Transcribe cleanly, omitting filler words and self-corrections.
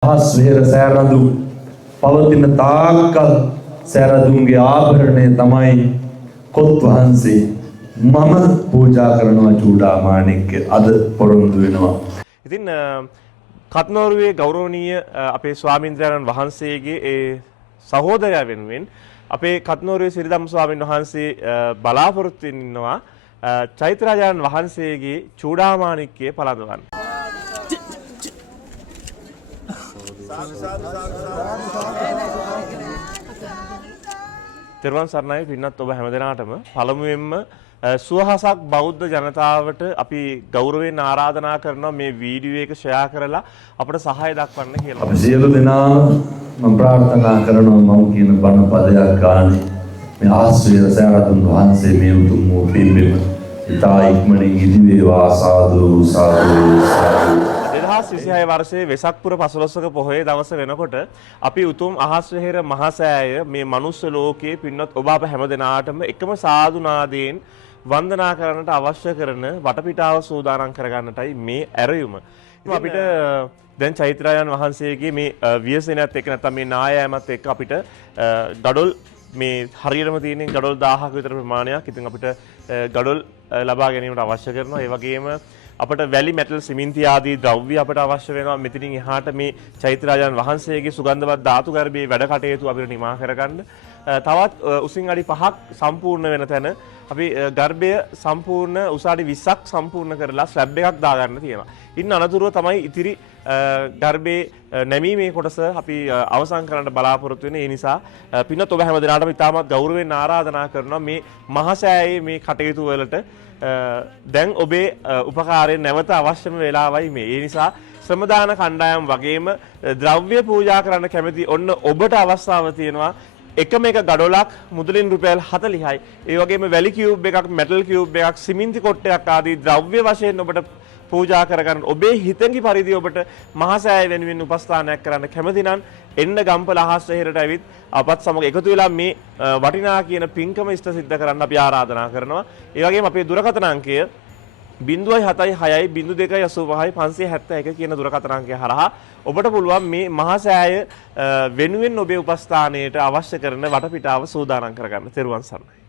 ස්වේර සෑරදුම් පවතින තාක්කල් සෑරදුම්ගේ ආභරණය තමයි කොත් වහන්සේ මම පූජා කරනවා චූඩාමාණික්ක අද පොරොන්දු වෙනවා. ඉතින් කත්නෝරුවේ ගෞරවනීය අපේ ස්වාමීන්ද්‍රයන් වහන්සේගේ ඒ සහෝදරයා වෙනුවෙන් අපේ කත්නෝරුවේ සිරිදම් ස්වාමීන් වහන්සේ බලාපොරොත්තු වෙනවා චෛත්‍යරාජාන් වහන්සේගේ චූඩාමාණික්කය පළඳවන්න. තෙරුවන් සරණයි පින්වත් ඔබ හැමදෙනාටම පළමුවෙන්ම සුවහසක් බෞද්ධ ජනතාවට අපි ගෞරවයෙන් ආරාධනා කරනවා මේ වීඩියෝ එක ෂෙයා කරලා අපට සහාය දක්වන්න කියලා. අපි සියලු දෙනාම මම ප්‍රාර්ථනා කරනවා මම කියන බණ පදයක් ගානේ මේ ආශ්‍රය සෑරදුන් වහන්සේ මේ උතුම් වූ පින්බිම ඉතා ඉක්මනින් ඉදි වේවා සාදු සාදු සාදු. 2026 වර්ෂයේ වෙසක් පුර 15ක පොහොය දවස වෙනකොට අපි උතුම් අහස්වෙහෙර මහසෑය මේ මනුස්ස ලෝකයේ පින්වත් ඔබ අප හැමදෙනාටම එකම සාදු නාදයෙන් වන්දනා කරන්නට අවශ්‍ය කරන වටපිටාව සූදානම් කරගන්නටයි මේ ඇරයුම. අපිට දැන් චෛත්‍යරාජාන් වහන්සේගේ මේ ව්‍යසනයත් එක්ක නැත්නම් මේ නායෑමත් එක්ක අපිට ගඩොල් මේ හරියටම තියෙන ගඩොල් 1000ක විතර ප්‍රමාණයක්. ඉතින් අපිට ගඩොල් ලබා ගැනීමට අවශ්‍ය කරනවා. ඒ වගේම අපට වැලි මෙටල් සිමෙන්ති ආදී ද්‍රව්‍ය අපට අවශ්‍ය වෙනවා. මෙතනින් එහාට මේ චෛත්‍යරාජාන් වහන්සේගේ සුගන්ධවත් ධාතු ගර්භයේ වැඩ කටයුතු අපිට නිමා කරගන්න. තවත් උසින් අඩි 5ක් සම්පූර්ණ වෙන තැන අපි ගර්භය සම්පූර්ණ උස අඩි 20ක් සම්පූර්ණ කරලා ස්ලැබ් එකක් දාගන්න තියෙනවා. ඉන්න අනතුරුව තමයි ඉතිරි ගර්භයේ නැමීමේ කොටස අපි අවසන් කරන්න බලාපොරොත්තු වෙන්නේ. ඒ නිසා පින්වත් ඔබ හැමදෙනාටම ඉතාමත් ගෞරවයෙන් ආරාධනා කරනවා මේ මහසෑයේ මේ කටයුතු වලට දැන් ඔබේ උපකාරයෙන් නැවත අවශ්‍යම වෙලාවයි මේ. ඒ නිසා ශ්‍රමදාන කණ්ඩායම් වගේම ද්‍රව්‍ය පූජා කරන්න කැමති ඔන්න ඔබට අවස්ථාව තියෙනවා. එකම එක ගඩොලක් මුදලින් රුපියල් 40යි. ඒ වගේම වැලි කියුබ් එකක්, මෙටල් කියුබ් එකක්, සිමෙන්ති කොටයක් ආදී ද්‍රව්‍ය වශයෙන් ඔබට පූජා කරගන්න ඔබේ හිතෙන්කි පරිදි ඔබට මහසෑය වෙනුවෙන් උපස්ථානයක් කරන්න කැමති නම් එන්න ගම්පල අහස්වෙහෙරට ඇවිත් අපත් සමග එකතු වෙලා මේ වටිනා කියන පින්කම ඉෂ්ට සිද්ධ කරන්න අපි ආරාධනා කරනවා. ඒ වගේම අපේ දුරකථන අංකය 076 කියන දුරකථන අංකය හරහා ඔබට පුළුවන් මේ මහසෑය වෙනුවෙන් ඔබේ උපස්ථානයට අවශ්‍ය කරන වටපිටාව සූදානම් කරගන්න. තෙරුවන් සරණයි.